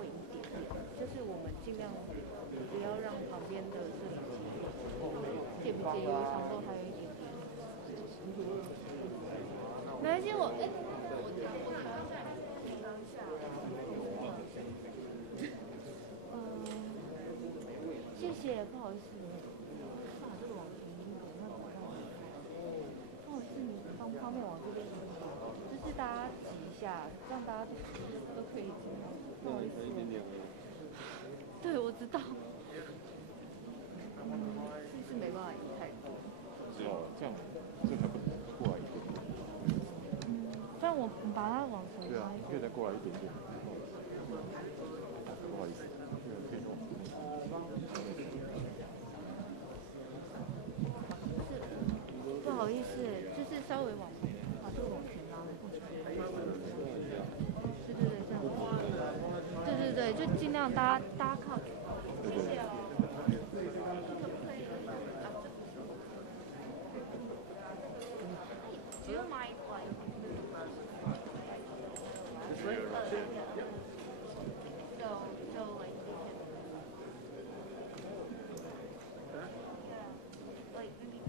微一点点，就是我们尽量不要让旁边的摄影机介不介意，我想说还有一点点。没关系，我调一下，当下。谢谢，不好意思，把这个往前一点，那不好意思，你方便往这边移，就是大家挤一下，这样大家都可以挤。不好意思。对，我知道。是没办法移太多。哦，这样过来一点。这样我把它往前拉一点。可以再过来一点点。不好意思，可以弄。不好意思，就是稍微把这个往前拉。对，这样。对，就尽量大家靠。谢谢哦。Do you mind like this way? So like we can. Yeah. Like maybe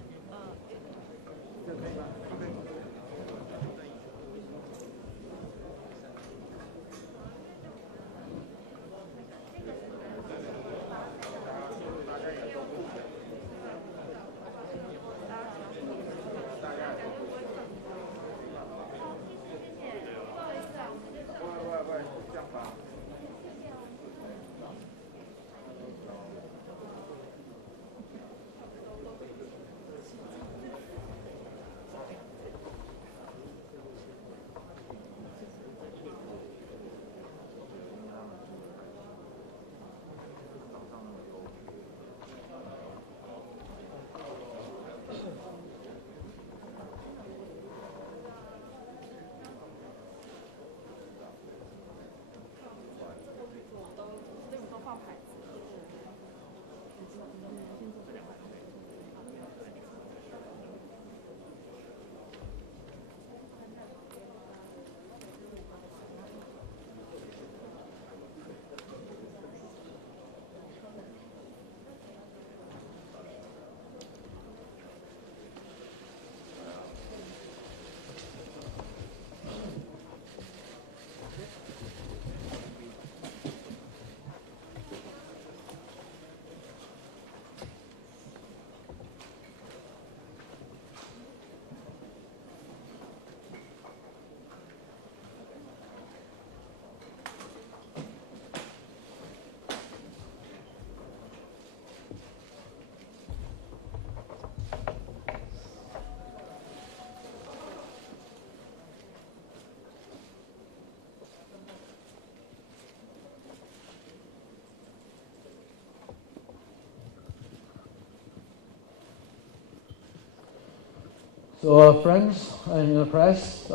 So, friends in the press,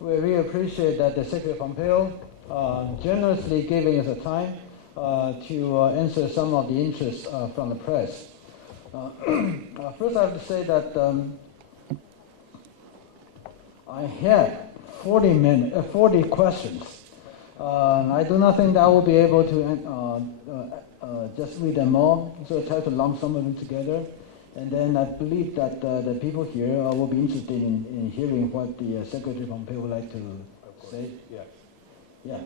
we really appreciate that the Secretary Pompeo generously giving us a time to answer some of the interests from the press. First, I have to say that I had 40 questions. I do not think that I will be able to just read them all, so I try to lump some of them together. And then I believe that the people here will be interested in hearing what the Secretary Pompeo would like to say. Yeah.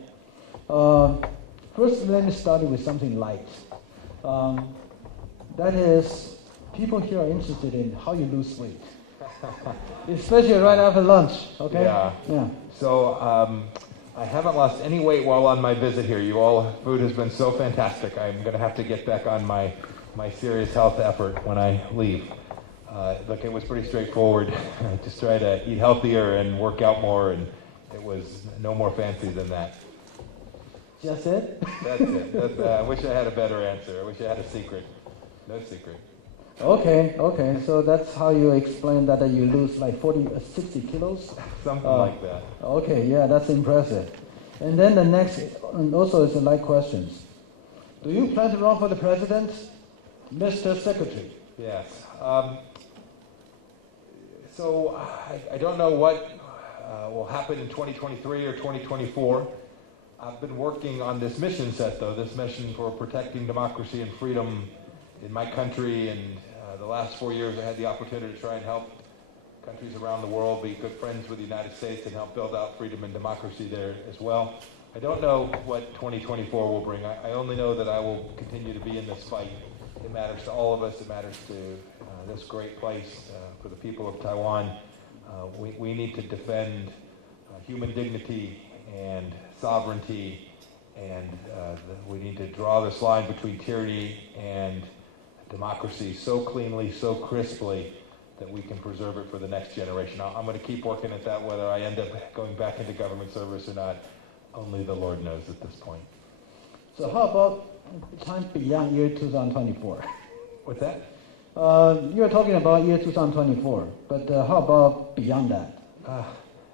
First, let me start with something light. That is, people here are interested in how you lose weight, especially right after lunch. Okay. Yeah. So I haven't lost any weight while on my visit here. Food has been so fantastic. I'm going to have to get back on my serious health effort when I leave. Look, it was pretty straightforward. Just try to eat healthier and work out more, and it was no more fancy than that. Just it? That's it. I wish I had a better answer. I wish I had a secret. No secret. Okay. So that's how you explain that you lose like 60 kilos? Something like that. Okay, yeah, that's impressive. And then the next, and also it's like questions. Do you plan to run for the president, Mr. Secretary? Yes. So I don't know what will happen in 2023 or 2024. I've been working on this mission set, though, this mission for protecting democracy and freedom in my country. And the last 4 years, I had the opportunity to try and help countries around the world be good friends with the United States and help build out freedom and democracy there as well. I don't know what 2024 will bring. I only know that I will continue to be in this fight. It matters to all of us. It matters to this great place, for the people of Taiwan. We need to defend human dignity and sovereignty, and we need to draw this line between tyranny and democracy so cleanly, so crisply, that we can preserve it for the next generation. I'm going to keep working at that, whether I end up going back into government service or not. Only the Lord knows at this point. So how about time beyond year 2024? What's that? You're talking about year 2024, but how about beyond that?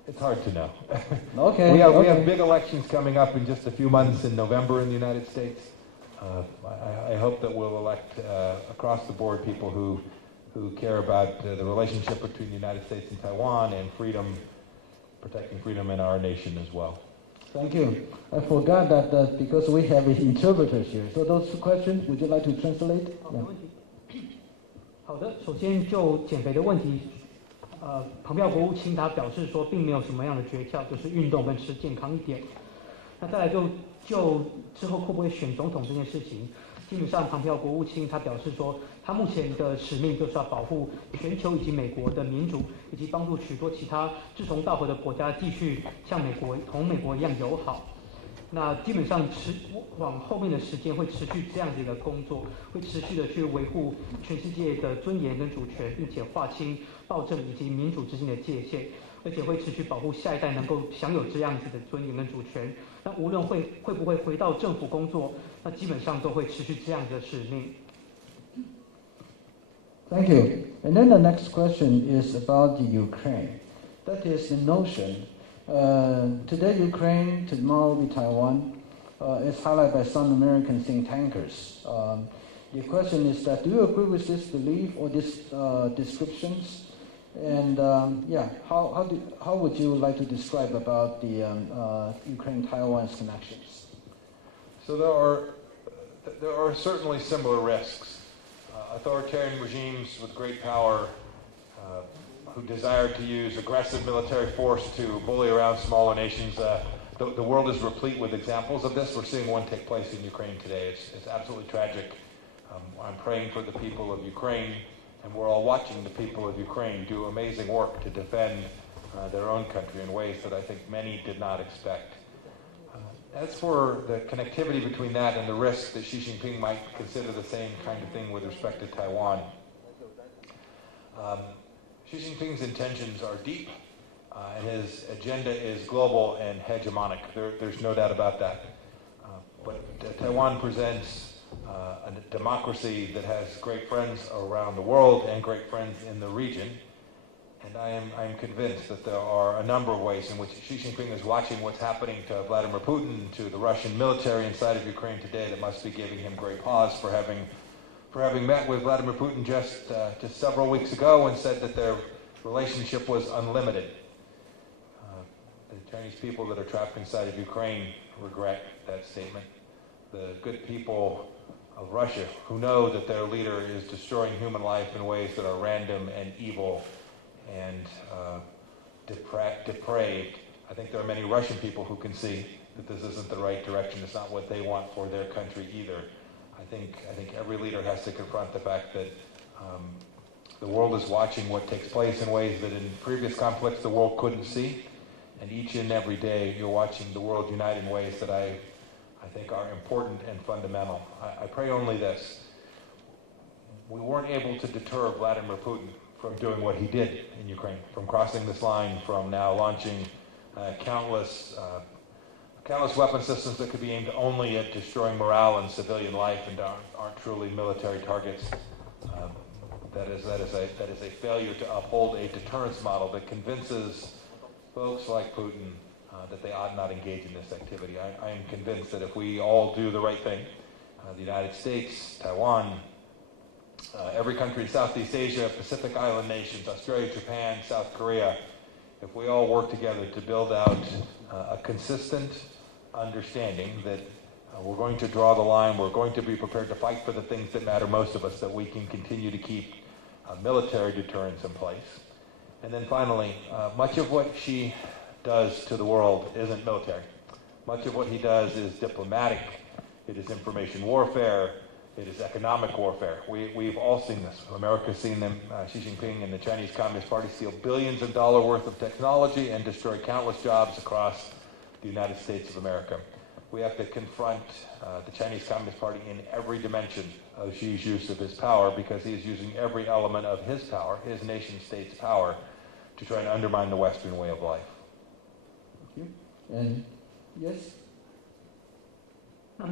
It's hard to know. Okay. We have big elections coming up in just a few months in November in the United States. I hope that we'll elect across the board people who care about the relationship between the United States and Taiwan and freedom, protecting freedom in our nation as well. Thank you. I forgot that because we have interpreters here. So those two questions, would you like to translate? 好的，首先就减肥的问题，庞培奥国务卿他表示说，并没有什么样的诀窍，就是运动跟吃健康一点。那再来就之后会不会选总统这件事情，基本上庞培奥国务卿他表示说，他目前的使命就是要保护全球以及美国的民主，以及帮助许多其他志同道合的国家继续像同美国一样友好。那基本上往后面的时间会持续这样子一个工作，会持续的去维护全世界的尊严跟主权，并且划清暴政以及民主之间的界限，而且会持续保护下一代能够享有这样子的尊严跟主权。那无论会不会回到政府工作，那基本上都会持续这样的使命。Thank you. And then the next question is about the Ukraine. That is the notion. Today Ukraine, tomorrow will be Taiwan. It's highlighted by some American think tankers. The question is that, do you agree with this belief or these descriptions? And how would you like to describe about the Ukraine-Taiwan's connections? So there are certainly similar risks. Authoritarian regimes with great power who desire to use aggressive military force to bully around smaller nations. The world is replete with examples of this. We're seeing one take place in Ukraine today. It's absolutely tragic. I'm praying for the people of Ukraine, and we're all watching the people of Ukraine do amazing work to defend their own country in ways that I think many did not expect. As for the connectivity between that and the risk that Xi Jinping might consider the same kind of thing with respect to Taiwan, Xi Jinping's intentions are deep, and his agenda is global and hegemonic. There's no doubt about that. But Taiwan presents a democracy that has great friends around the world and great friends in the region. And I am convinced that there are a number of ways in which Xi Jinping is watching what's happening to Vladimir Putin, to the Russian military inside of Ukraine today, that must be giving him great pause for having met with Vladimir Putin just several weeks ago and said that their relationship was unlimited. The Chinese people that are trapped inside of Ukraine regret that statement. The good people of Russia, who know that their leader is destroying human life in ways that are random and evil and depraved. I think there are many Russian people who can see that this isn't the right direction. It's not what they want for their country either. I think every leader has to confront the fact that the world is watching what takes place in ways that in previous conflicts the world couldn't see. And each and every day you're watching the world unite in ways that I think are important and fundamental. I pray only this. We weren't able to deter Vladimir Putin from doing what he did in Ukraine, from crossing this line, from now launching countless weapon systems that could be aimed only at destroying morale and civilian life and aren't truly military targets. That is a failure to uphold a deterrence model that convinces folks like Putin that they ought not engage in this activity. I am convinced that if we all do the right thing, the United States, Taiwan, every country in Southeast Asia, Pacific Island nations, Australia, Japan, South Korea, if we all work together to build out a consistent, understanding that we're going to draw the line, we're going to be prepared to fight for the things that matter most of us, that we can continue to keep military deterrence in place. And then finally, much of what Xi does to the world isn't military. Much of what he does is diplomatic, it is information warfare, it is economic warfare. We've all seen this. America's seen them, Xi Jinping and the Chinese Communist Party steal billions of dollars worth of technology and destroy countless jobs across the United States of America. We have to confront the Chinese Communist Party in every dimension of Xi's use of his power, because he is using every element of his power, his nation-state's power, to try and undermine the Western way of life. Thank you. And yes? 那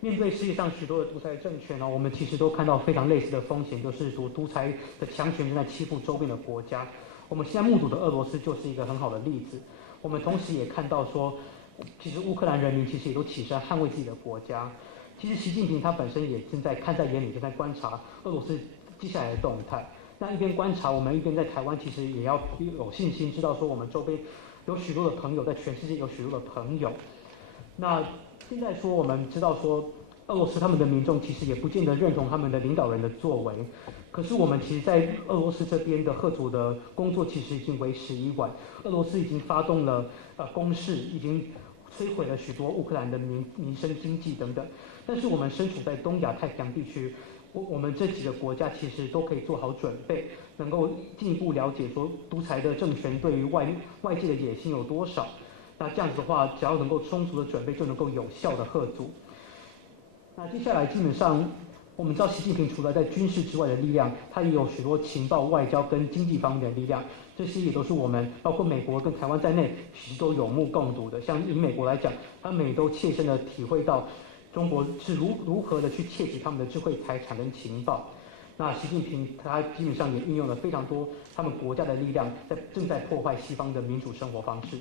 面对世界上许多的独裁政权呢，我们其实都看到非常类似的风险，就是说独裁的强权正在欺负周边的国家。我们现在目睹的俄罗斯就是一个很好的例子。我们同时也看到说，其实乌克兰人民其实也都起身捍卫自己的国家。其实习近平他本身也正在看在眼里，正在观察俄罗斯接下来的动态。那一边观察，我们一边在台湾其实也要有信心，知道说我们周边有许多的朋友，在全世界有许多的朋友。那现在说我们知道说，俄罗斯他们的民众其实也不见得认同他们的领导人的作为。可是我们其实在俄罗斯这边的贺主的工作其实已经为时已晚，俄罗斯已经发动了攻势，已经摧毁了许多乌克兰的民生经济等等。但是我们身处在东亚太平洋地区，我们这几个国家其实都可以做好准备，能够进一步了解说独裁的政权对于外界的野心有多少。那这样子的话，只要能够充足的准备，就能够有效的贺阻。那接下来基本上，我们知道习近平除了在军事之外的力量，他也有许多情报、外交跟经济方面的力量，这些也都是我们包括美国跟台湾在内，其实都有目共睹的。像以美国来讲，他们也都切身的体会到中国是如何的去窃取他们的智慧财产跟情报。那习近平他基本上也运用了非常多他们国家的力量，正在破坏西方的民主生活方式。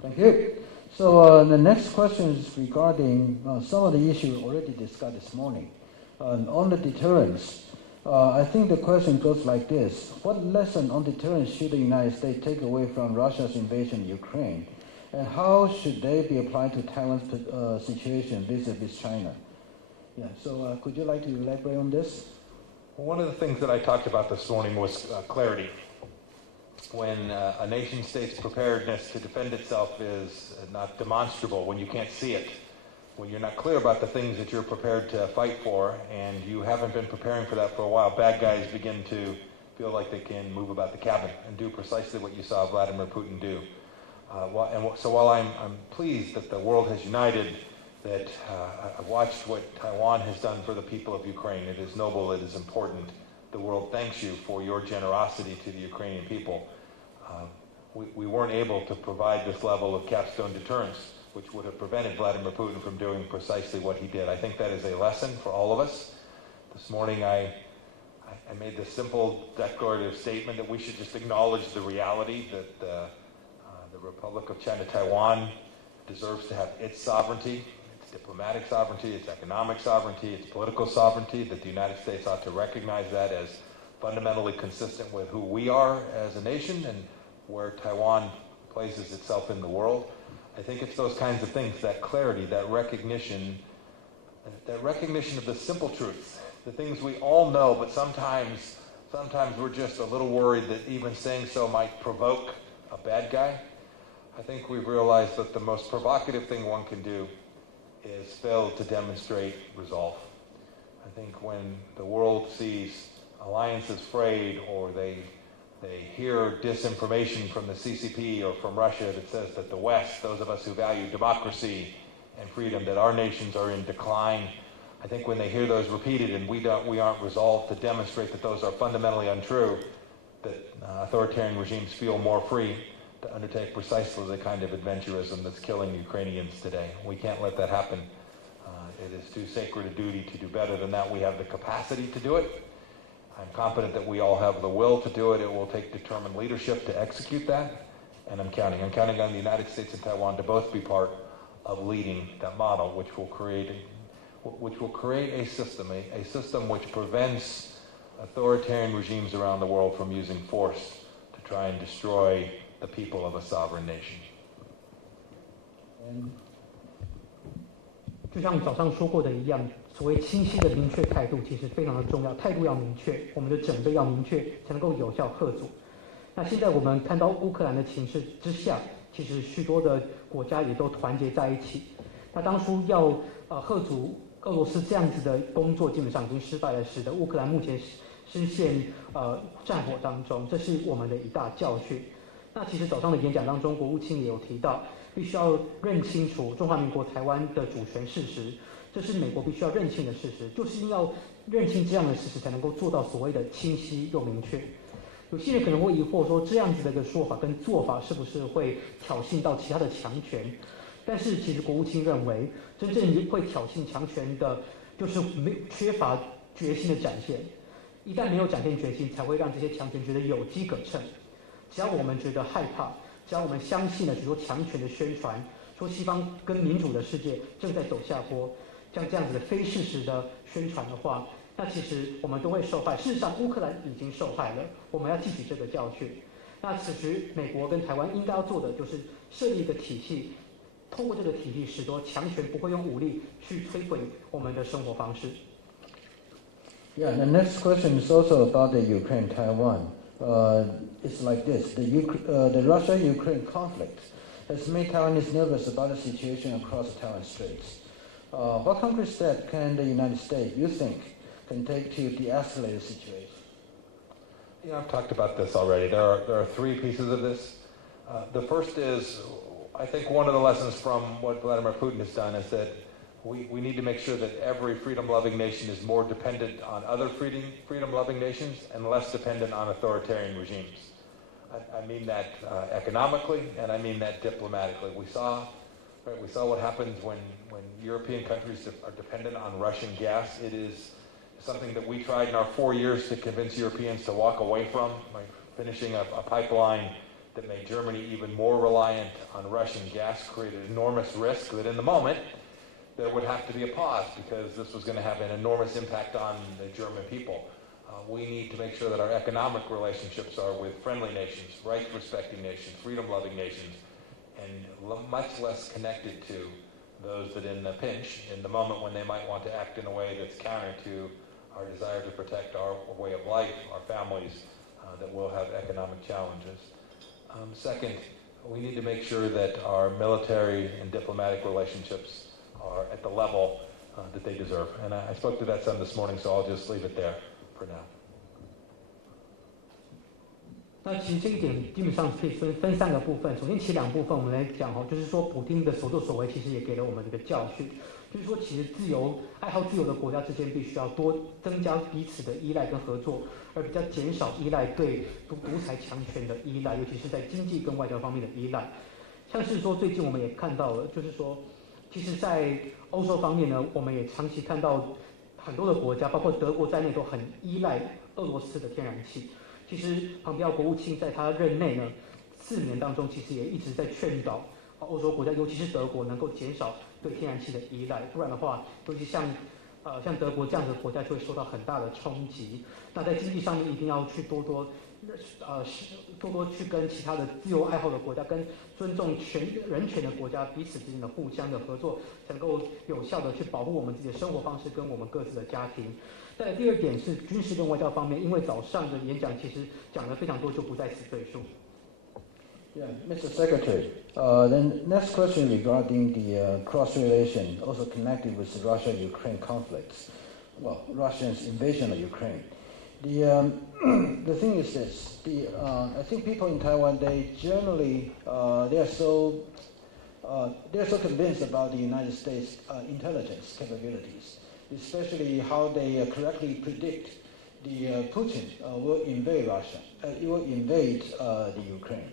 Thank you. So the next question is regarding some of the issues already discussed this morning. On the deterrence, I think the question goes like this. What lesson on deterrence should the United States take away from Russia's invasion of Ukraine? And how should they be applied to Taiwan's situation vis-a-vis China? Yeah, so could you like to elaborate on this? Well, one of the things that I talked about this morning was clarity. When a nation state's preparedness to defend itself is not demonstrable, when you can't see it, when you're not clear about the things that you're prepared to fight for, and you haven't been preparing for that for a while, bad guys begin to feel like they can move about the cabin and do precisely what you saw Vladimir Putin do. So while I'm pleased that the world has united, that I've watched what Taiwan has done for the people of Ukraine, it is noble, it is important. The world thanks you for your generosity to the Ukrainian people. We weren't able to provide this level of capstone deterrence, which would have prevented Vladimir Putin from doing precisely what he did. I think that is a lesson for all of us. This morning I made the simple declarative statement that we should just acknowledge the reality that the Republic of China Taiwan deserves to have its sovereignty, its diplomatic sovereignty, its economic sovereignty, its political sovereignty, that the United States ought to recognize that as fundamentally consistent with who we are as a nation and where Taiwan places itself in the world. I think it's those kinds of things, that clarity, that recognition of the simple truths, the things we all know, but sometimes we're just a little worried that even saying so might provoke a bad guy. I think we've realized that the most provocative thing one can do is fail to demonstrate resolve. I think when the world sees alliances frayed, or they hear disinformation from the CCP or from Russia that says that the West, those of us who value democracy and freedom, that our nations are in decline, I think when they hear those repeated and we aren't resolved to demonstrate that those are fundamentally untrue, that authoritarian regimes feel more free to undertake precisely the kind of adventurism that's killing Ukrainians today. We can't let that happen. It is too sacred a duty to do better than that. We have the capacity to do it. I'm confident that we all have the will to do it. It will take determined leadership to execute that, and I'm counting on the United States and Taiwan to both be part of leading that model, which will create a system which prevents authoritarian regimes around the world from using force to try and destroy the people of a sovereign nation. 就像早上说过的一样，所谓清晰的明确态度其实非常的重要，态度要明确，我们的准备要明确，才能够有效嚇阻。那现在我们看到乌克兰的情势之下，其实许多的国家也都团结在一起。那当初要嚇阻俄罗斯这样子的工作，基本上已经失败了，使得乌克兰目前深陷战火当中，这是我们的一大教训。那其实早上的演讲当中，国务卿也有提到，必须要认清楚中华民国台湾的主权事实，这是美国必须要认清的事实，就是要认清这样的事实，才能够做到所谓的清晰又明确。有些人可能会疑惑说，这样子的一个说法跟做法是不是会挑衅到其他的强权？但是其实国务卿认为，真正会挑衅强权的，就是缺乏决心的展现。一旦没有展现决心，才会让这些强权觉得有机可乘。只要我们觉得害怕，只要我们相信了许多强权的宣传，说西方跟民主的世界正在走下坡，像这样子的非事实的宣传的话，那其实我们都会受害。事实上，乌克兰已经受害了，我们要记取这个教训。那此时，美国跟台湾应该要做的就是设立一个体系，透过这个体系，使得强权不会用武力去摧毁我们的生活方式。Yeah, the next question is also about the Ukraine-Taiwan. It's like this: the Russia-Ukraine conflict has made Taiwanese nervous about the situation across the Taiwan Straits. What concrete steps can the United States, you think, can take to de-escalate the situation? Yeah, I've talked about this already. There are three pieces of this. The first is, I think one of the lessons from what Vladimir Putin has done is that we need to make sure that every freedom-loving nation is more dependent on other freedom-loving nations and less dependent on authoritarian regimes. I mean that economically, and I mean that diplomatically. We saw what happens when European countries are dependent on Russian gas. It is something that we tried in our 4 years to convince Europeans to walk away from, by finishing a pipeline that made Germany even more reliant on Russian gas, created enormous risk that in the moment there would have to be a pause because this was going to have an enormous impact on the German people. We need to make sure that our economic relationships are with friendly nations, rights-respecting nations, freedom-loving nations, and much less connected to those that in the pinch, in the moment when they might want to act in a way that's counter to our desire to protect our way of life, our families, that will have economic challenges. Second, we need to make sure that our military and diplomatic relationships are at the level that they deserve. And I spoke to that some this morning, so I'll just leave it there for now. 那其实这一点基本上可以分三个部分。首先，前两部分我们来讲就是说普丁的所作所为，其实也给了我们这个教训，就是说其实爱好自由的国家之间必须要多增加彼此的依赖跟合作，而比较减少依赖对独裁强权的依赖，尤其是在经济跟外交方面的依赖。像是说最近我们也看到了，就是说其实在欧洲方面呢，我们也长期看到很多的国家，包括德国在内，都很依赖俄罗斯的天然气。其实庞培奥国务卿在他任内呢4年当中，其实也一直在劝导欧洲国家，尤其是德国，能够减少对天然气的依赖，不然的话，尤其像德国这样的国家就会受到很大的冲击。那在经济上面一定要去多多去跟其他的自由爱好的国家，跟尊重人权的国家彼此之间的互相的合作，才能够有效的去保护我们自己的生活方式跟我们各自的家庭。再来第二点是军事跟外交方面，因为早上的演讲其实讲了非常多，就不在此赘述。Yeah, Mr. Secretary. Then next question regarding the cross relation, also connected with the Russia-Ukraine conflicts. Well, Russia's invasion of Ukraine. The thing is this: I think people in Taiwan, they generally they are so convinced about the United States intelligence capabilities, especially how they correctly predict the Putin will invade Russia, will invade the Ukraine.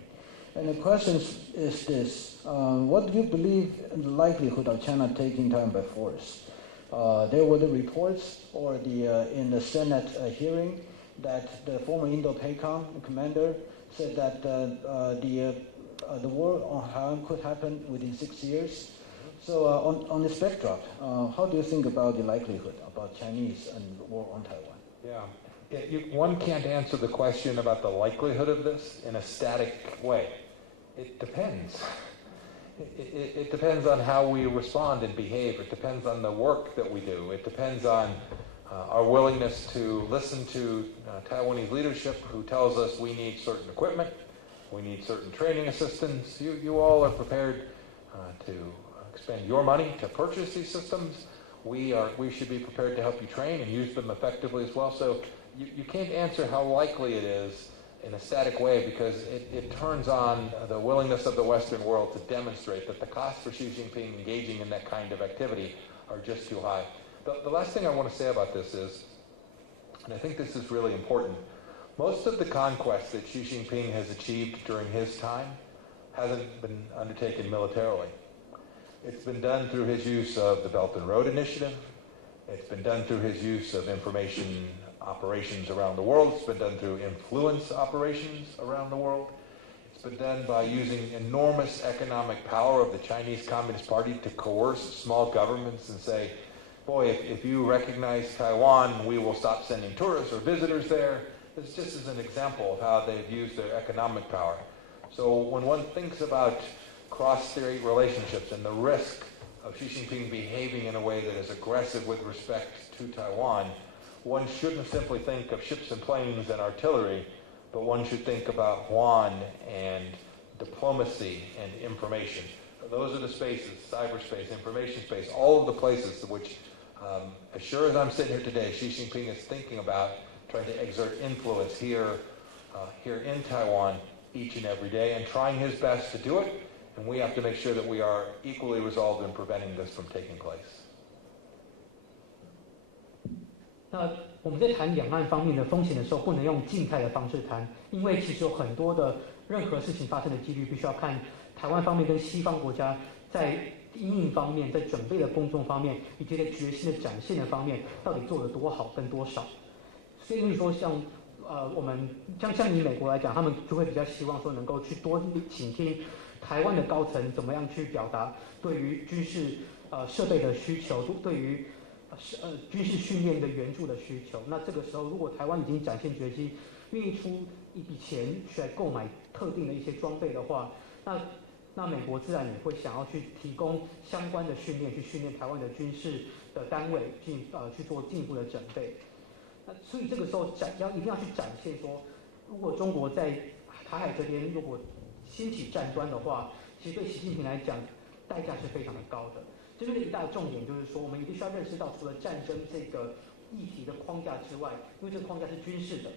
And the question is this: what do you believe in the likelihood of China taking Taiwan by force? There were the reports, or in the Senate hearing, that the former Indo-PACOM commander said that the war on Taiwan could happen within 6 years. So on this backdrop, how do you think about the likelihood about Chinese and war on Taiwan? Yeah, one can't answer the question about the likelihood of this in a static way. It depends. It depends on how we respond and behave. It depends on the work that we do. It depends on our willingness to listen to Taiwanese leadership who tells us we need certain equipment, we need certain training assistance. You all are prepared to expend your money to purchase these systems. We should be prepared to help you train and use them effectively as well. So you can't answer how likely it is in a static way, because it turns on the willingness of the Western world to demonstrate that the costs for Xi Jinping engaging in that kind of activity are just too high. The last thing I want to say about this is, and I think this is really important, most of the conquest that Xi Jinping has achieved during his time hasn't been undertaken militarily. It's been done through his use of the Belt and Road Initiative. It's been done through his use of information operations around the world. It's been done through influence operations around the world. It's been done by using enormous economic power of the Chinese Communist Party to coerce small governments and say, boy, if you recognize Taiwan, we will stop sending tourists or visitors there. This just is an example of how they've used their economic power. So when one thinks about cross-strait relationships and the risk of Xi Jinping behaving in a way that is aggressive with respect to Taiwan, one shouldn't simply think of ships and planes and artillery, but one should think about Yuan and diplomacy and information. Those are the spaces, cyberspace, information space, all of the places to which, as sure as I'm sitting here today, Xi Jinping is thinking about trying to exert influence here in Taiwan each and every day, and trying his best to do it. And we have to make sure that we are equally resolved in preventing this from taking place. 那我们在谈两岸方面的风险的时候，不能用静态的方式谈，因为其实有很多的任何事情发生的几率，必须要看台湾方面跟西方国家在因应方面、在准备的工作方面，以及在决心的展现的方面，到底做得多好跟多少。所以，例如说像我们像以美国来讲，他们就会比较希望说能够去多倾听台湾的高层怎么样去表达对于军事设备的需求，对于军事训练的援助的需求。那这个时候，如果台湾已经展现决心，愿意出一笔钱去来购买特定的一些装备的话，那美国自然也会想要去提供相关的训练，去训练台湾的军事的单位，去做进一步的准备。那所以这个时候一定要去展现说，如果中国在台海这边如果掀起战端的话，其实对习近平来讲，代价是非常的高的。这边的一大重点就是说，我们一定需要认识到，除了战争这个议题的框架之外，因为这个框架是军事的，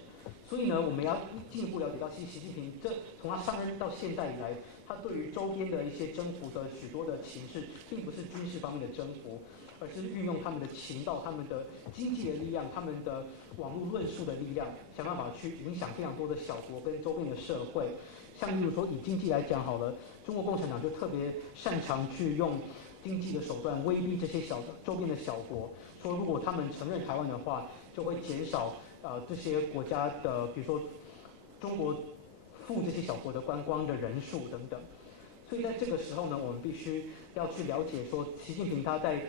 所以呢，我们要进一步了解到习近平从他上任到现在以来，他对于周边的一些征服的许多的情势，并不是军事方面的征服，而是运用他们的情报、他们的经济的力量、他们的网络论述的力量，想办法去影响非常多的小国跟周边的社会。像例如说以经济来讲好了，中国共产党就特别擅长去用经济的手段威逼这些周边的小国，说如果他们承认台湾的话，就会减少这些国家的，比如说中国赴这些小国的观光的人数等等。所以在这个时候呢，我们必须要去了解说，习近平他在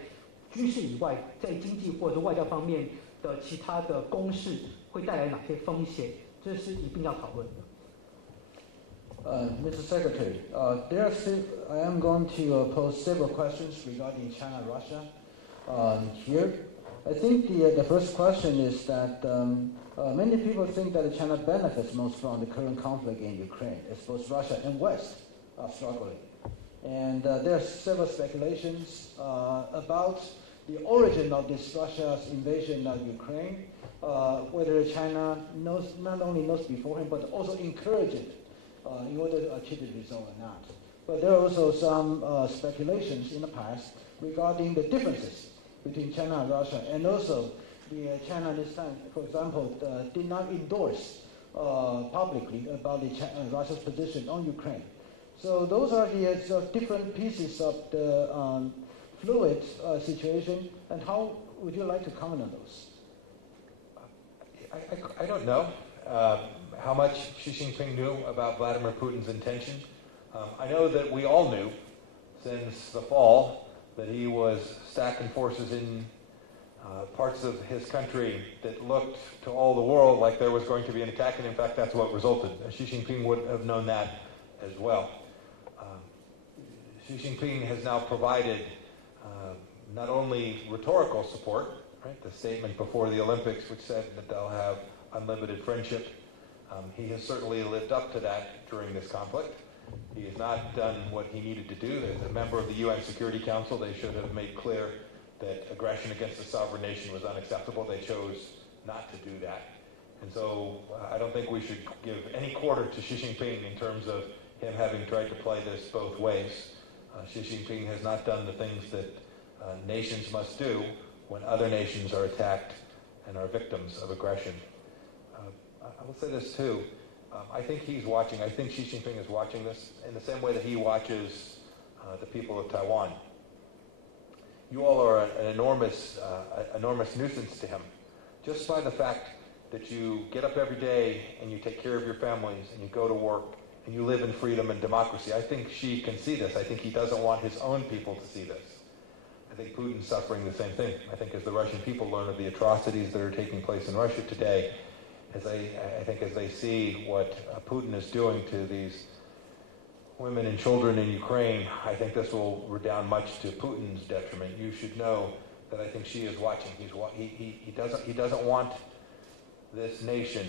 军事以外，在经济或者外交方面的其他的攻势会带来哪些风险，这是一定要讨论的。Mr. Secretary, I am going to pose several questions regarding China and Russia here. I think the first question is that many people think that China benefits most from the current conflict in Ukraine, as both Russia and West are struggling. And there are several speculations about the origin of this Russia's invasion of Ukraine, whether China not only knows beforehand, but also encouraged it in order to achieve the result or not. But there are also some speculations in the past regarding the differences between China and Russia, and also China this time, for example, did not endorse publicly about Russia's position on Ukraine. So those are the different pieces of the fluid situation, and how would you like to comment on those? I don't know how much Xi Jinping knew about Vladimir Putin's intention. I know that we all knew since the fall that he was stacking forces in parts of his country that looked to all the world like there was going to be an attack, and in fact that's what resulted. Xi Jinping would have known that as well. Xi Jinping has now provided not only rhetorical support, right, the statement before the Olympics which said that they'll have unlimited friendship. He has certainly lived up to that during this conflict. He has not done what he needed to do. As a member of the UN Security Council, they should have made clear that aggression against a sovereign nation was unacceptable. They chose not to do that. And so I don't think we should give any quarter to Xi Jinping in terms of him having tried to play this both ways. Xi Jinping has not done the things that nations must do when other nations are attacked and are victims of aggression. I will say this too. I think he's watching. I think Xi Jinping is watching this in the same way that he watches the people of Taiwan. You all are an enormous nuisance to him, just by the fact that you get up every day and you take care of your families and you go to work and you live in freedom and democracy. I think Xi can see this. I think he doesn't want his own people to see this. I think Putin's suffering the same thing. I think as the Russian people learn of the atrocities that are taking place in Russia today, as they see what Putin is doing to these women and children in Ukraine, I think this will redound much to Putin's detriment. You should know that I think Xi is watching. He doesn't want this nation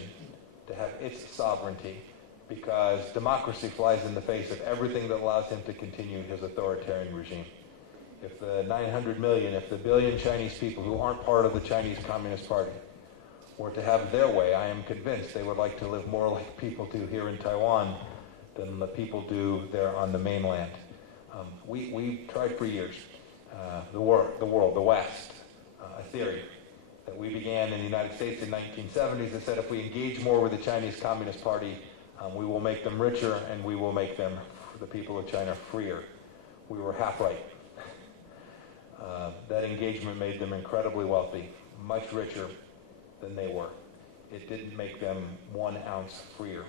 to have its sovereignty, because democracy flies in the face of everything that allows him to continue his authoritarian regime. If the 900 million, if the billion Chinese people who aren't part of the Chinese Communist Party were to have their way, I am convinced they would like to live more like people do here in Taiwan than the people do there on the mainland. We tried for years, the world, the West, a theory that we began in the United States in the 1970s that said if we engage more with the Chinese Communist Party, we will make them richer and we will make them, the people of China, freer. We were half right. That engagement made them incredibly wealthy, much richer than they were. It didn't make them 1 ounce freer.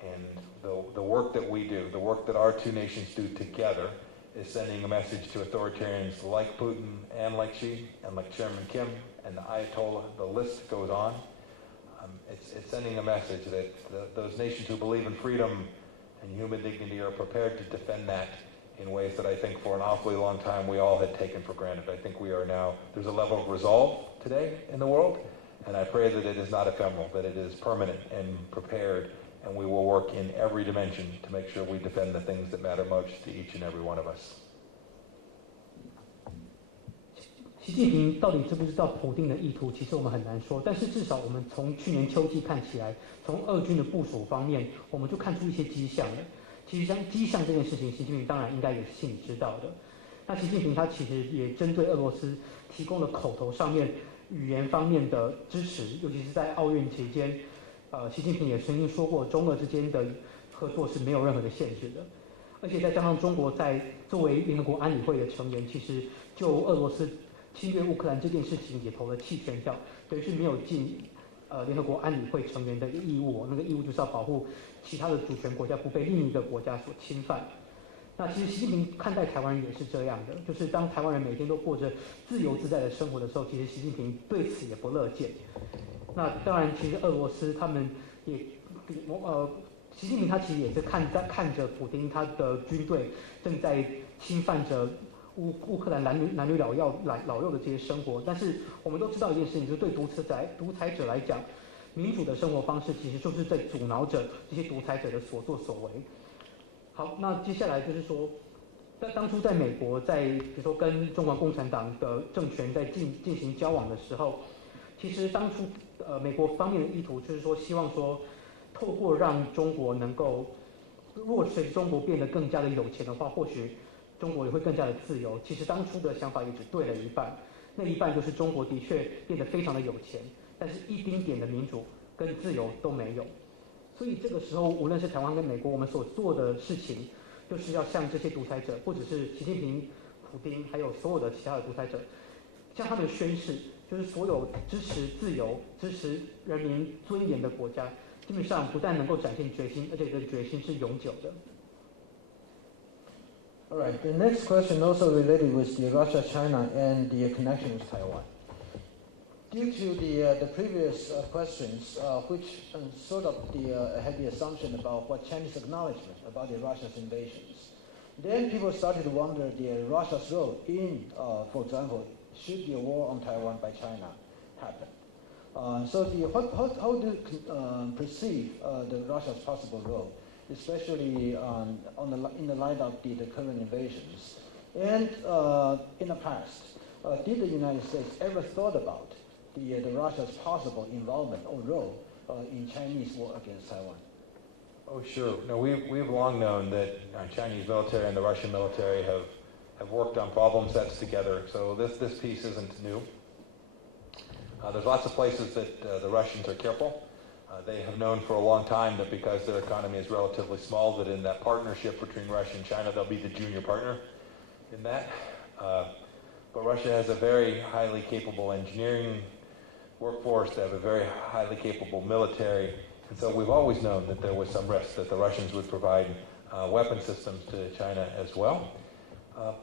And the work that we do, the work that our two nations do together, is sending a message to authoritarians like Putin and like Xi and like Chairman Kim and the Ayatollah. The list goes on. It's sending a message that those nations who believe in freedom and human dignity are prepared to defend that in ways that I think for an awfully long time we all had taken for granted. I think we are now, there's a level of resolve today in the world, and I pray that it is not ephemeral, that it is permanent and prepared, and we will work in every dimension to make sure we defend the things that matter most to each and every one of us. 习近平到底知不知道普丁的意图，其实我们很难说。但是至少我们从去年秋季看起来，从俄军的部署方面，我们就看出一些迹象了。其实像迹象这件事情，习近平当然应该也是心里知道的。那习近平他其实也针对俄罗斯提供了口头上面、语言方面的支持，尤其是在奥运期间，习近平也曾经说过，中俄之间的合作是没有任何的限制的。而且再加上中国在作为联合国安理会的成员，其实就俄罗斯侵略乌克兰这件事情也投了弃权票，等于是没有尽联合国安理会成员的一个义务，那个义务就是要保护其他的主权国家不被另一个国家所侵犯。那其实习近平看待台湾人也是这样的，就是当台湾人每天都过着自由自在的生活的时候，其实习近平对此也不乐见。那当然，其实俄罗斯他们也习近平他其实也是看着普丁他的军队正在侵犯着乌克兰男女老幼的这些生活，但是我们都知道一件事情，就是对独裁者来讲，民主的生活方式其实就是在阻挠着这些独裁者的所作所为。好，那接下来就是说，当初在美国比如说跟中国共产党的政权在进行交往的时候，其实当初美国方面的意图就是说，希望说透过让中国能够，如果随着中国变得更加的有钱的话，或许中国也会更加的自由。其实当初的想法也只对了一半，那一半就是中国的确变得非常的有钱，但是一丁点的民主跟自由都没有。所以这个时候，无论是台湾跟美国，我们所做的事情，就是要向这些独裁者，或者是习近平、普丁，还有所有的其他的独裁者，向他们宣示，就是所有支持自由、支持人民尊严的国家，基本上不但能够展现决心，而且这个决心是永久的。All right, the next question also related with the Russia, China, and the connection with Taiwan. Due to the previous questions, which sort of had the assumption about what Chinese acknowledgement about the Russia's invasions, Then people started to wonder Russia's role in, for example, should the war on Taiwan by China happen? How do you perceive the Russia's possible role, especially in the light of the current invasions? And in the past, did the United States ever thought about the Russia's possible involvement or role in Chinese war against Taiwan? Oh, sure. No, we've long known that Chinese military and the Russian military have worked on problem sets together. So this piece isn't new. There's lots of places that the Russians are careful. They have known for a long time that because their economy is relatively small, that in that partnership between Russia and China, they'll be the junior partner in that. But Russia has a very highly capable engineering workforce. They have a very highly capable military. And so we've always known that there was some risk that the Russians would provide weapon systems to China as well.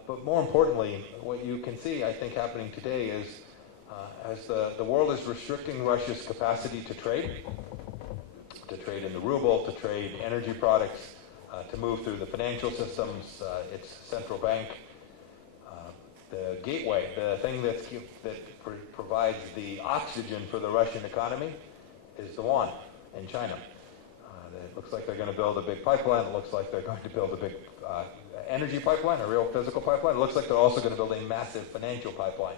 But more importantly, what you can see, I think, happening today is as the world is restricting Russia's capacity to trade in the ruble, to trade energy products, to move through the financial systems, its central bank, the gateway, the thing that provides the oxygen for the Russian economy is the yuan in China. It looks like they're going to build a big pipeline. It looks like they're going to build a big energy pipeline, a real physical pipeline. It looks like they're also going to build a massive financial pipeline,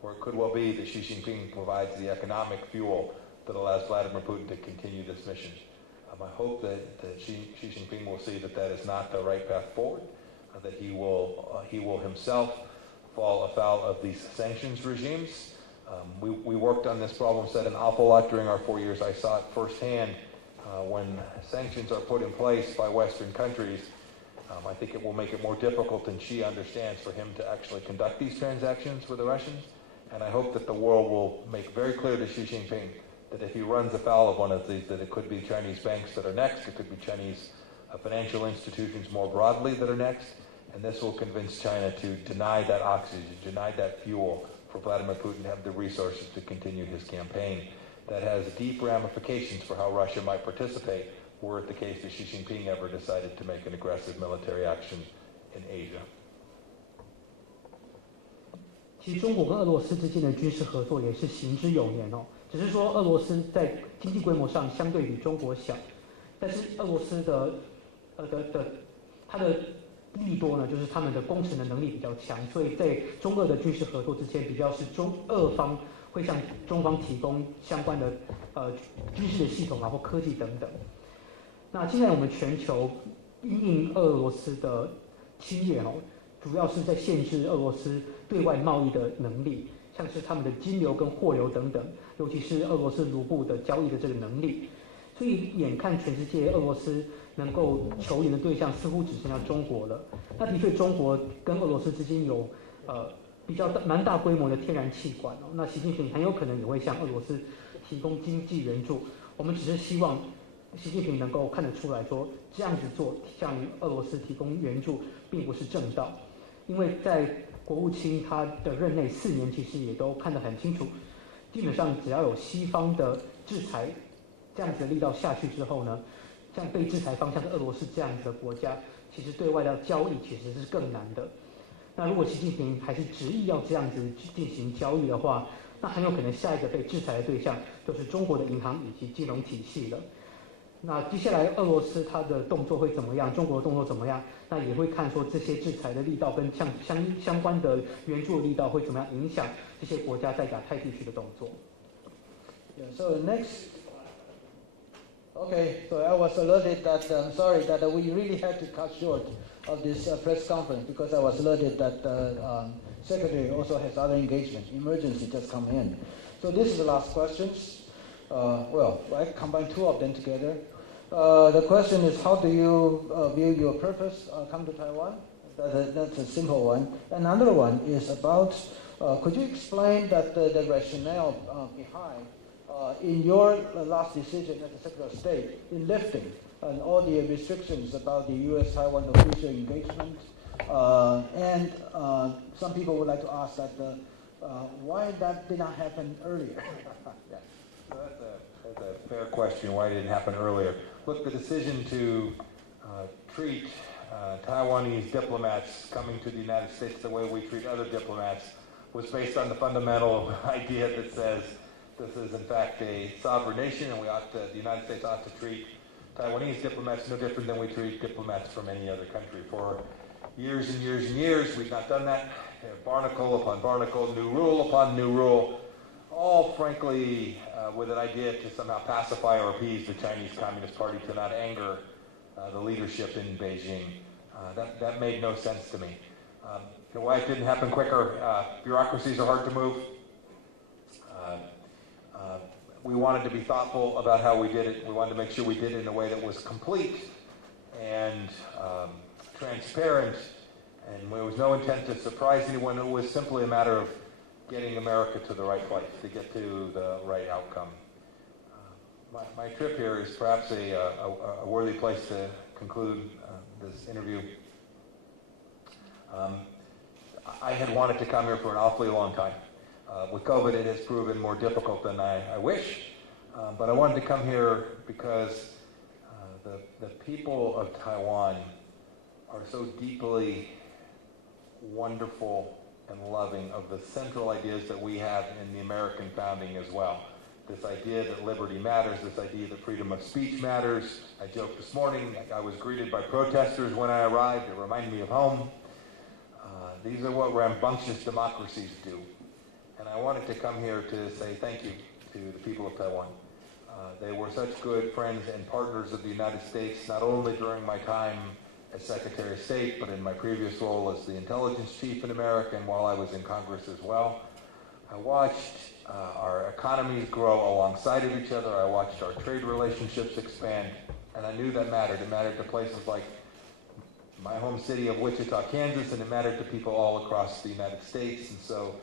where it could well be that Xi Jinping provides the economic fuel that allows Vladimir Putin to continue this mission. I hope that Xi Jinping will see that that is not the right path forward, that he will himself fall afoul of these sanctions regimes. We worked on this problem set an awful lot during our 4 years. I saw it firsthand when sanctions are put in place by Western countries. I think it will make it more difficult than Xi understands for him to actually conduct these transactions with the Russians. And I hope that the world will make very clear to Xi Jinping that if he runs afoul of one of these, that it could be Chinese banks that are next, it could be Chinese financial institutions more broadly that are next, and this will convince China to deny that oxygen, deny that fuel for Vladimir Putin to have the resources to continue his campaign. That has deep ramifications for how Russia might participate were it the case that Xi Jinping ever decided to make an aggressive military action in Asia. 其实中国跟俄罗斯之间的军事合作也是行之有年哦，只是说俄罗斯在经济规模上相对比中国小，但是俄罗斯它的利多呢，就是他们的工程的能力比较强，所以在中俄的军事合作之间，比较是俄方会向中方提供相关的军事的系统啊或科技等等。那现在我们全球因应俄罗斯的侵略哦，主要是在限制俄罗斯对外贸易的能力，像是他们的金流跟货流等等，尤其是俄罗斯卢布的交易的这个能力。所以眼看全世界俄罗斯能够求援的对象似乎只剩下中国了。那的确，中国跟俄罗斯之间有比较蛮大规模的天然气管哦。那习近平很有可能也会向俄罗斯提供经济援助。我们只是希望习近平能够看得出来说，这样子做向俄罗斯提供援助并不是正道，因为在国务卿他的任内4年，其实也都看得很清楚，基本上只要有西方的制裁这样子的力道下去之后呢，像被制裁方向是俄罗斯这样子的国家，其实对外的交易其实是更难的。那如果习近平还是执意要这样子进行交易的话，那很有可能下一个被制裁的对象就是中国的银行以及金融体系了。那接下来俄罗斯它的动作会怎么样？中国的动作怎么样？那也会看说这些制裁的力道跟相关的援助的力道会怎么样影响这些国家在亚太地区的动作。Yeah, so next. Okay, so I was alerted that, I'm sorry, that we really had to cut short of this press conference because I was alerted that the Secretary also has other engagement, emergency just come in. So this is the last questions. Well, I combine two of them together. The question is, how do you view your purpose come to Taiwan? That's a simple one. Another one is about, could you explain that the rationale behind in your last decision as the Secretary of State in lifting and all the restrictions about the U.S.-Taiwan official engagement? And some people would like to ask that why that did not happen earlier? Yeah. That's a fair question. Why did it happen earlier? Look, the decision to treat Taiwanese diplomats coming to the United States the way we treat other diplomats was based on the fundamental idea that says this is in fact a sovereign nation and the United States ought to treat Taiwanese diplomats no different than we treat diplomats from any other country. For years and years and years, we've not done that. Barnacle upon barnacle, new rule upon new rule, all frankly with an idea to somehow pacify or appease the Chinese Communist Party to not anger the leadership in Beijing. That made no sense to me. Why it didn't happen quicker? Bureaucracies are hard to move. We wanted to be thoughtful about how we did it. We wanted to make sure we did it in a way that was complete and transparent, and there was no intent to surprise anyone. It was simply a matter of getting America to the right place, to get to the right outcome. My trip here is perhaps a worthy place to conclude this interview. I had wanted to come here for an awfully long time. With COVID, it has proven more difficult than I wish, but I wanted to come here because the people of Taiwan are so deeply wonderful and loving of the central ideas that we have in the American founding as well. This idea that liberty matters, this idea that freedom of speech matters. I joked this morning, I was greeted by protesters when I arrived. It reminded me of home. These are what rambunctious democracies do. And I wanted to come here to say thank you to the people of Taiwan. They were such good friends and partners of the United States, not only during my time as Secretary of State, but in my previous role as the intelligence chief in America and while I was in Congress as well. I watched our economies grow alongside of each other. I watched our trade relationships expand, and I knew that mattered. It mattered to places like my home city of Wichita, Kansas, and it mattered to people all across the United States. And so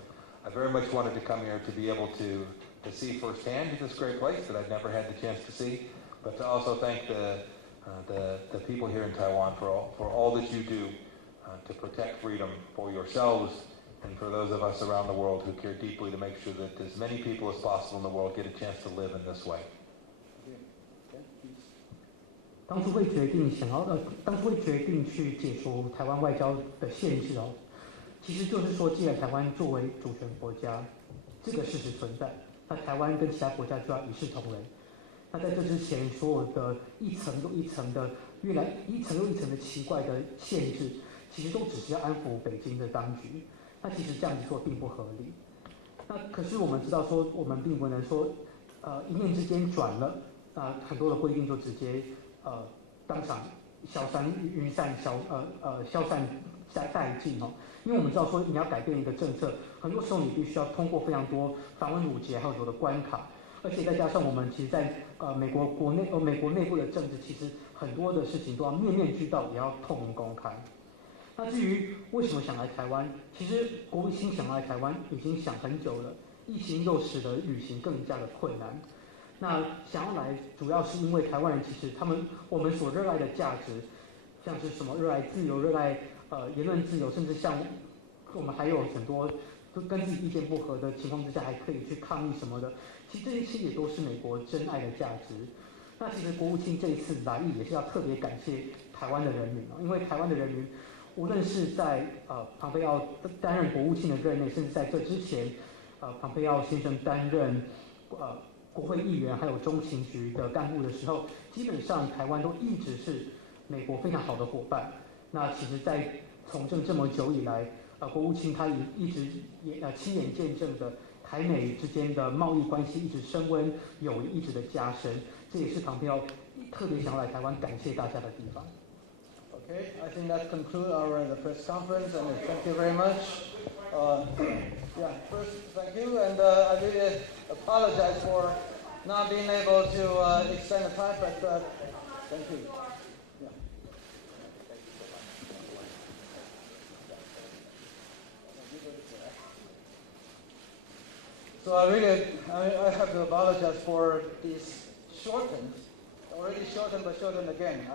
I very much wanted to come here to be able to see firsthand this great place that I'd never had the chance to see, but to also thank the people here in Taiwan for all that you do to protect freedom for yourselves and for those of us around the world who care deeply to make sure that as many people as possible in the world get a chance to live in this way. 当初会决定去解除台湾外交的限制哦，其实就是说，既然台湾作为主权国家，这个事实存在，那台湾跟其他国家就要一视同仁。那在这之前，所有的一层又一层的奇怪的限制，其实都只是要安抚北京的当局。那其实这样子做并不合理。那可是我们知道说，我们并不能说，一念之间转了，很多的规定就直接当场消散殆尽哦。因为我们知道说，你要改变一个政策，很多时候你必须要通过非常多繁文缛节还有很多的关卡。而且再加上我们其实在美国内部的政治，其实很多的事情都要面面俱到，也要透明公开。那至于为什么想来台湾，其实国务卿想来台湾已经想很久了，疫情又使得旅行更加的困难。那想要来，主要是因为台湾人其实我们所热爱的价值，像是什么热爱自由、热爱言论自由，甚至像我们还有很多跟自己意见不合的情况之下，还可以去抗议什么的。其实这一切也都是美国真爱的价值。那其实国务卿这一次来意也是要特别感谢台湾的人民因为台湾的人民，无论是在庞培奥担任国务卿的任内，甚至在这之前，庞培奥先生担任国会议员还有中情局的干部的时候，基本上台湾都一直是美国非常好的伙伴。那其实，在从政这么久以来，国务卿他一直亲眼见证的台美之间的贸易关系一直升温，友谊一直的加深，这也是庞培奥特别想要来台湾感谢大家的地方。Okay, I think that concludes the press conference, and thank you very much. First, thank you, and I really apologize for not being able to extend the time, but thank you. Yeah. So I have to apologize for this shortened. Already shortened, but shortened again.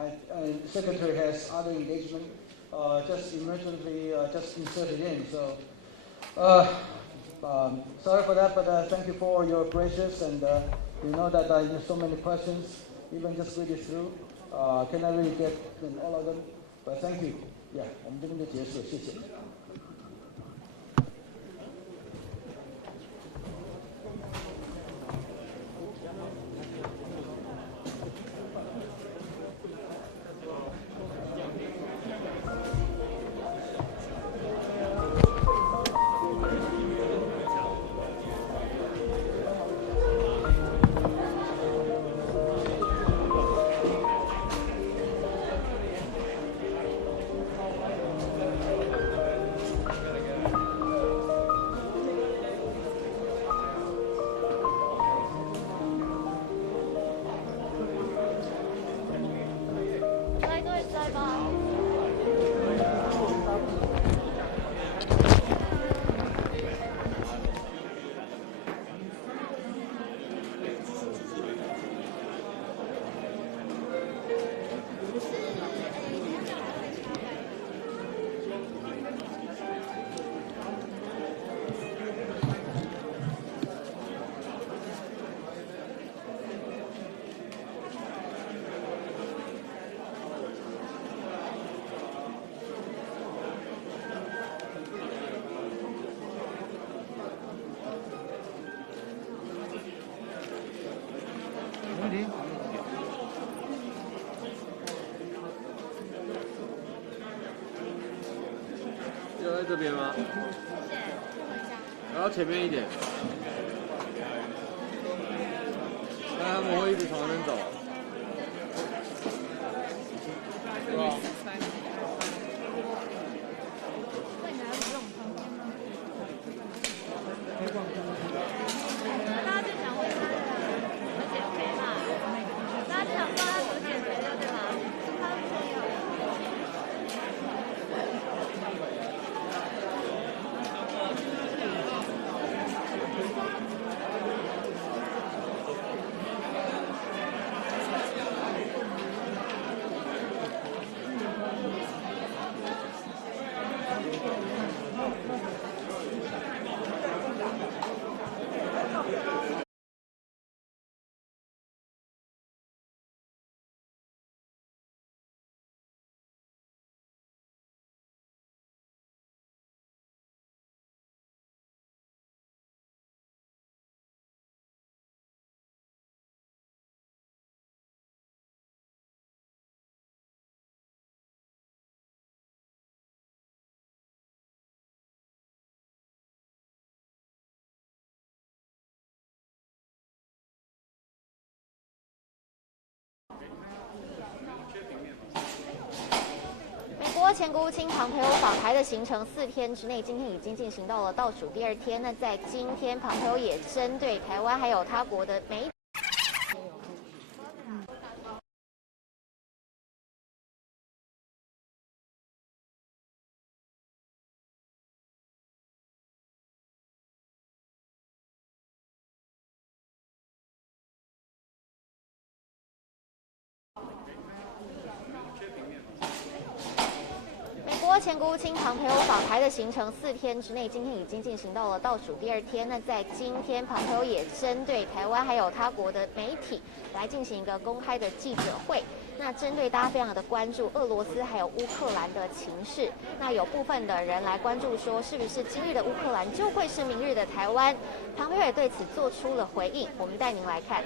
The secretary has other engagement, just emergently just inserted in. So sorry for that, but thank you for your gracious, and you know that I have so many questions, even just read it through. Can I really get all of them? But thank you. Yeah， 我们这边就结束，谢谢。就在这边吗？然后前面一点，那他们会一直从那边走，对吧？大家就想问他怎么减肥嘛？大家就想说他怎么减肥的，对吧？他们没有。美国前国务卿庞培欧访台的行程4天之内，今天已经进行到了倒数第2天。那在今天，庞培欧也针对台湾还有他国的媒体。美国前国务卿庞培欧访台的行程4天之内，今天已经进行到了倒数第2天。那在今天，庞培欧也针对台湾还有他国的媒体来进行一个公开的记者会。那针对大家非常的关注俄罗斯还有乌克兰的情势，那有部分的人来关注说，是不是今日的乌克兰就会是明日的台湾？庞培欧也对此做出了回应，我们带您来看。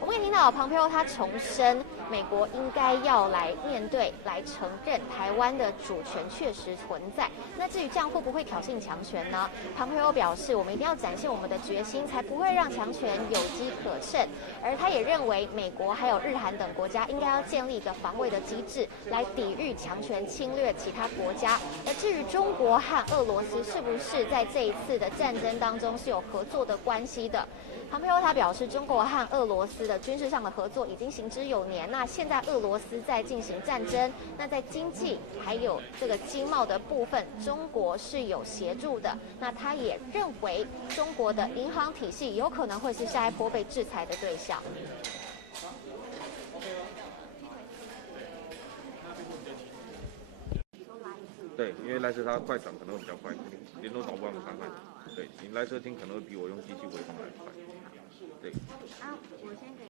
我们可以听到庞培欧他重申，美国应该要来面对、来承认台湾的主权确实存在。那至于这样会不会挑衅强权呢？庞培欧表示，我们一定要展现我们的决心，才不会让强权有机可乘。而他也认为，美国还有日韩等国家应该要建立一个防卫的机制，来抵御强权侵略其他国家。而至于中国和俄罗斯是不是在这一次的战争当中是有合作的关系的？庞培欧他表示，中国和俄罗斯的军事上的合作已经行之有年。那现在俄罗斯在进行战争，那在经济还有这个经贸的部分，中国是有协助的。那他也认为，中国的银行体系有可能会是下一波被制裁的对象。对，因为赖斯他快转可能会比较快，联络导播他们赶快。对，你来车听可能会比我用机器回放来快。对。啊，我先给。